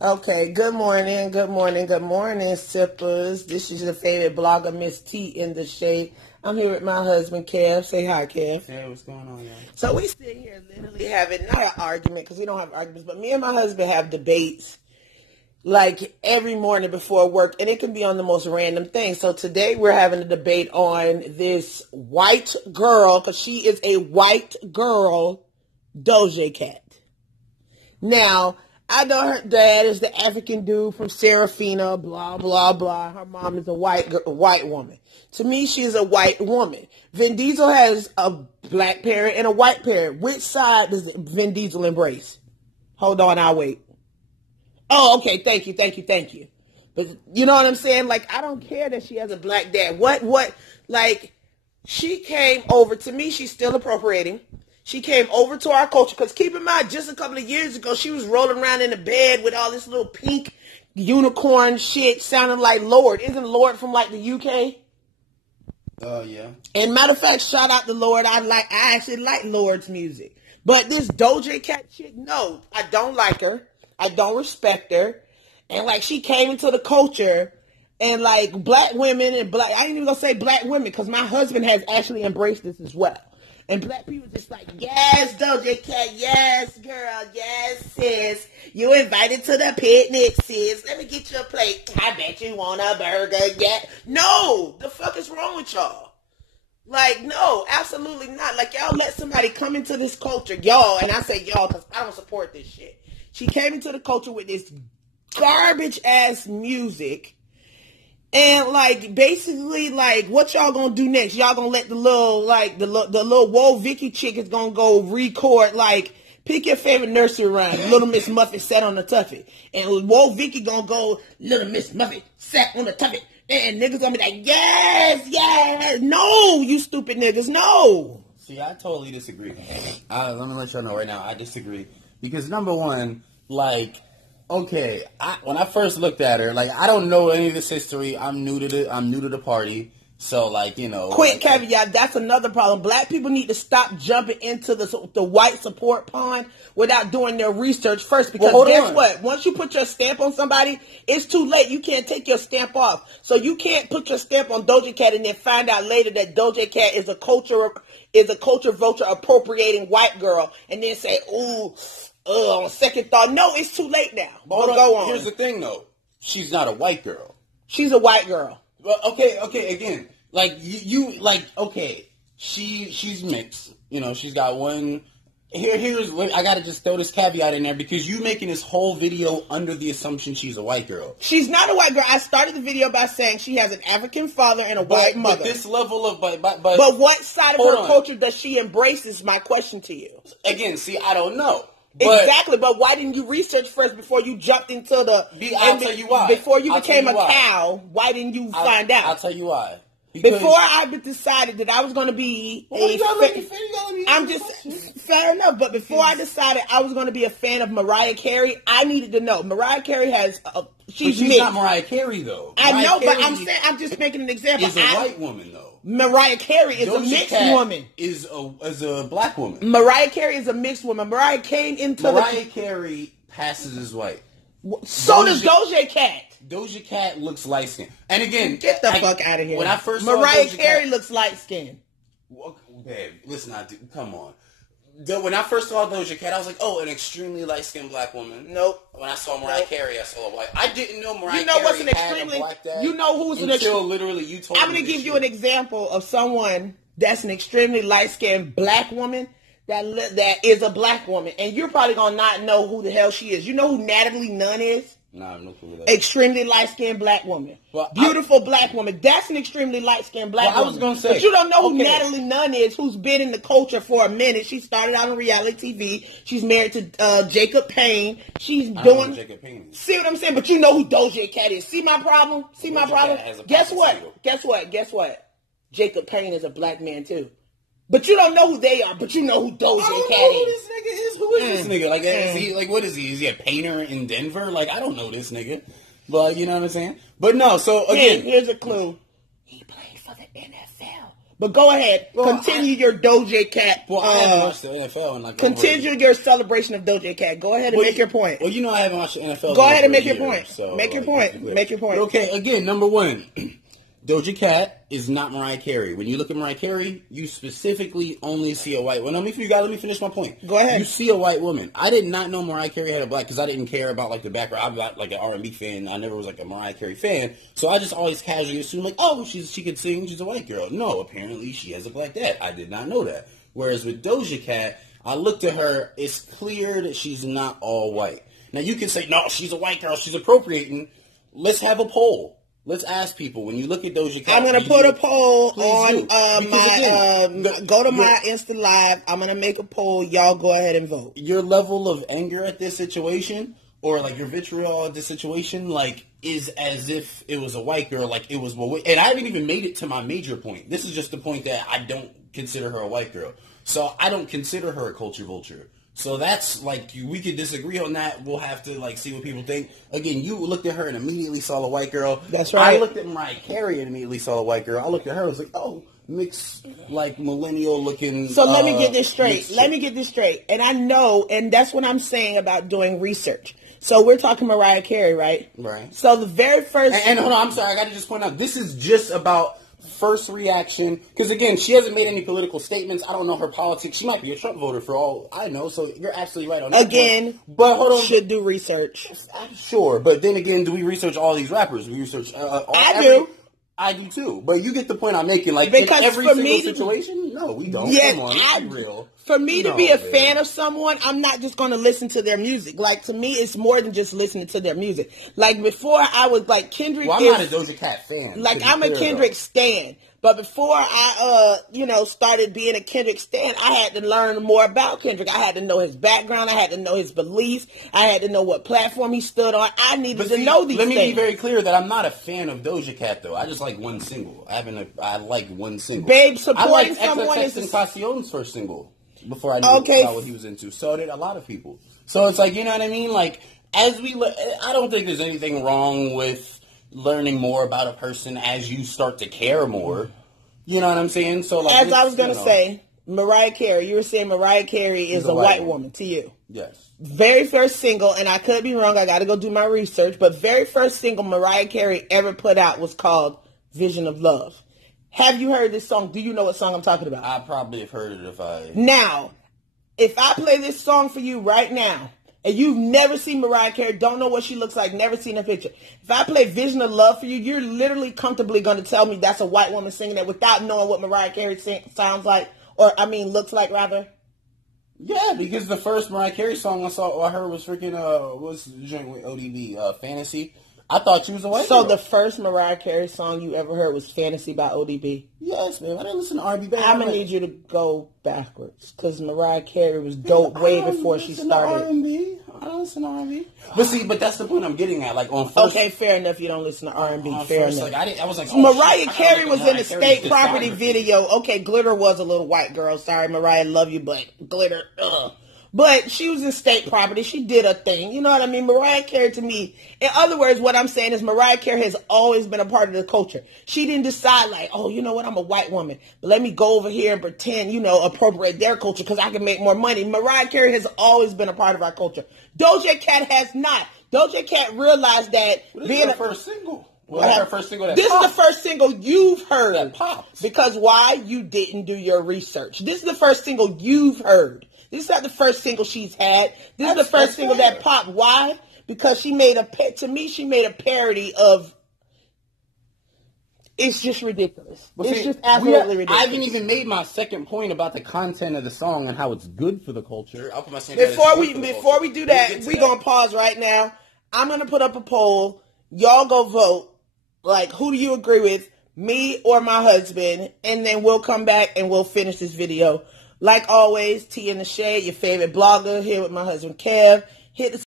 Okay, good morning, sippers. This is your favorite blogger, Miss T in the shade. I'm here with my husband, Kev. Say hi, Kev. Hey, what's going on, y'all? So we sit here literally having, not an argument, because we don't have arguments, but me and my husband have debates like every morning before work, and it can be on the most random things. So today we're having a debate on this white girl, because she is a white girl, Doja Cat. Now, I know her dad is the African dude from Serafina, blah, blah, blah. Her mom is a white woman. To me, she's a white woman. Vin Diesel has a black parent and a white parent. Which side does Vin Diesel embrace? Hold on, I'll wait. Oh, okay, thank you. But you know what I'm saying? Like, I don't care that she has a black dad. Like, she came over, to me, she's still appropriating. She came over to our culture, because keep in mind, just a couple of years ago, she was rolling around in the bed with all this little pink unicorn shit sounding like Lord. Isn't Lord from like the UK? Yeah. And matter of fact, shout out to Lord. I actually like Lord's music. But this Doja Cat chick, no, I don't like her. I don't respect her. And like, she came into the culture, and like black women and I ain't even gonna say black women, because my husband has actually embraced this as well. And black people just like, yes, Doja Cat, yes, girl, yes, sis. You invited to the picnic, sis. Let me get you a plate. I bet you want a burger, yeah. No, the fuck is wrong with y'all? Like, no, absolutely not. Like, y'all let somebody come into this culture, y'all, and I say y'all because I don't support this shit. She came into the culture with this garbage-ass music. And like, basically, like, what y'all gonna do next? Y'all gonna let the little Whoa Vicky chick is gonna go record, like, pick your favorite nursery rhyme. Little Miss Muffet sat on the tuffet. And Whoa Vicky gonna go, Little Miss Muffet sat on the tuffet. And niggas gonna be like, yes. No, you stupid niggas, no. See, I totally disagree. Let me let y'all know right now, I disagree. Because number one, like, okay, when I first looked at her, like, I don't know any of this history. I'm new to the party. So, like, you know. Quick caveat, that's another problem. Black people need to stop jumping into the white support pond without doing their research first. Because guess what? Once you put your stamp on somebody, it's too late. You can't take your stamp off. So you can't put your stamp on Doja Cat and then find out later that Doja Cat is a culture vulture appropriating white girl and then say, ooh, on second thought. No, it's too late now. But go on. Here's the thing, though. She's not a white girl. She's a white girl. Well, okay, again, like, she's mixed. You know, she's got one. I gotta just throw this caveat in there, because you making this whole video under the assumption she's a white girl. She's not a white girl. I started the video by saying she has an African father and a white mother. But this level of, but what side of her culture does she embrace is my question to you. Again, see, I don't know. Exactly, but why didn't you research first before you jumped into I'll tell you why. Before you became a cow, why didn't you find out? I'll tell you why. Before I decided that I was going to be fair enough, but before I decided I was going to be a fan of Mariah Carey, I needed to know. Mariah Carey has, she's not Mariah Carey, though. I know, but I'm just making an example. She's a white woman, though. Mariah Carey is a mixed woman. Is a black woman. Mariah Carey is a mixed woman. Mariah Carey passes as white. So does Doja Cat. Doja Cat looks light skinned. And again, get the fuck out of here. When I first Mariah Carey looks light skinned. Babe, listen, come on. When I first saw Doja Cat, I was like, oh, an extremely light skinned black woman. Nope. When I saw Mariah Carey, I saw a white. I didn't know Mariah Carey what's an extremely, had a black dad. You know who's an until literally you told me. I'm going to give you an example of someone that's an extremely light skinned black woman that is a black woman, and you're probably gonna not know who the hell she is. You know who Natalie Nunn is? Nah, I'm no clue that. Extremely light-skinned black woman. Well, beautiful black woman. That's an extremely light-skinned black woman. I was going to say. But you don't know who Natalie Nunn is, who's been in the culture for a minute. She started out on reality TV. She's married to Jacob Payne. She's I doing... don't know Jacob Payne. See what I'm saying? But you know who Doja Cat is. See my problem? Guess what? Jacob Payne is a black man, too. But you don't know who they are, but you know who Doja Cat is. I don't know who this nigga is. Who is this nigga? Like, is he, like, what is he? Is he a painter in Denver? Like, I don't know this nigga. But, you know what I'm saying? But no, so, again. Here's a clue. He played for the NFL. But go ahead. Continue your Doja Cat. Well, I haven't watched the NFL and like continue your celebration of Doja Cat. Go ahead and make your point. Well, you know I haven't watched the NFL. Go ahead and make your point. So, make your point. Make your point. Okay, again, number one. Doja Cat is not Mariah Carey. When you look at Mariah Carey, you specifically only see a white woman. Let me finish my point. Go ahead. You see a white woman. I did not know Mariah Carey had a black because I didn't care about like the background. I'm not like an R&B fan. I never was like a Mariah Carey fan. So I just always casually assumed like, oh, she could sing. She's a white girl. No, apparently she has a black dad. I did not know that. Whereas with Doja Cat, I looked at her. It's clear that she's not all white. Now you can say, no, she's a white girl. She's appropriating. Let's have a poll. Let's ask people, when you look at Doja Cat... I'm going to put a poll on go to my Insta Live. I'm going to make a poll. Y'all go ahead and vote. Your level of anger at this situation, or like your vitriol at this situation, like, is as if it was a white girl, like it was... And I haven't even made it to my major point. This is just the point that I don't consider her a white girl. So I don't consider her a culture vulture. So that's, like, we could disagree on that. We'll have to, like, see what people think. Again, you looked at her and immediately saw a white girl. That's right. I looked at Mariah Carey and immediately saw a white girl. I looked at her and was like, oh, mixed, like, millennial-looking... So let me get this straight. Let me get this straight. And I know, and that's what I'm saying about doing research. So we're talking Mariah Carey, right? Right. So the very first... And hold on, I'm sorry. I got to just point out, this is just about... first reaction, because again, she hasn't made any political statements. I don't know her politics. She might be a Trump voter for all I know, so you're absolutely right on that. Again, but hold on, should do research. Sure, but then again, do we research all these rappers? We research. I do too. But you get the point I'm making. Like, because in every single situation, no, we don't. Yeah, come on, let's be real. For me to be a fan of someone, I'm not just going to listen to their music. Like, to me, it's more than just listening to their music. Like, before I was like, Kendrick. Well, I'm not a Doja Cat fan. Like, I'm a Kendrick stan. But before I, started being a Kendrick stan, I had to learn more about Kendrick. I had to know his background. I had to know his beliefs. I had to know what platform he stood on. I needed to know these things. Let me be very clear that I'm not a fan of Doja Cat, though. I just like one single. I like one single. Babe, supporting someone is... XXXTentacion's first single before I knew about what he was into. So did a lot of people. So it's like, you know what I mean? Like, I don't think there's anything wrong with learning more about a person as you start to care more. You know what I'm saying? So, like, as I was going to say, Mariah Carey, you were saying Mariah Carey is a white woman to you. Yes. Very first single, and I could be wrong, I got to go do my research, but very first single Mariah Carey ever put out was called Vision of Love. Have you heard this song? Do you know what song I'm talking about? I probably have heard it if I... Now, if I play this song for you right now, and you've never seen Mariah Carey, don't know what she looks like, never seen a picture. If I play Vision of Love for you, you're literally comfortably going to tell me that's a white woman singing that without knowing what Mariah Carey sounds like, looks like, rather. Yeah, because the first Mariah Carey song I heard was freaking, what's the joint with ODB, Fantasy. I thought she was a white girl. So the first Mariah Carey song you ever heard was Fantasy by ODB? Yes, man. I didn't listen to R&B back. I'm going to need you to go backwards, because Mariah Carey was dope way before she started. I don't listen to R&B. But that's the point I'm getting at. Like, on first... Okay, fair enough. You don't listen to R&B. Fair enough. Like, I was like, Mariah Carey was in the State Property video. Okay, Glitter was a little white girl. Sorry, Mariah, love you, but Glitter, ugh. But she was in State Property. She did a thing. You know what I mean? Mariah Carey, to me, in other words, what I'm saying is Mariah Carey has always been a part of the culture. She didn't decide like, oh, you know what? I'm a white woman, but let me go over here and pretend, appropriate their culture because I can make more money. Mariah Carey has always been a part of our culture. Doja Cat has not. Doja Cat realized that being her first single. Her first single this is the first single you've heard. That pops. Because why? You didn't do your research. This is the first single you've heard. This is not the first single she's had. This is the first single that popped. Why? Because she made a parody of... It's just ridiculous. It's just absolutely ridiculous. I haven't even made my second point about the content of the song and how it's good for the culture. I'll put my before we do that, we're going to pause right now. I'm going to put up a poll. Y'all go vote. Like, who do you agree with? Me or my husband? And then we'll come back and we'll finish this video. Like always, Tea in the Shade, your favorite blogger, here with my husband Kev. Hit the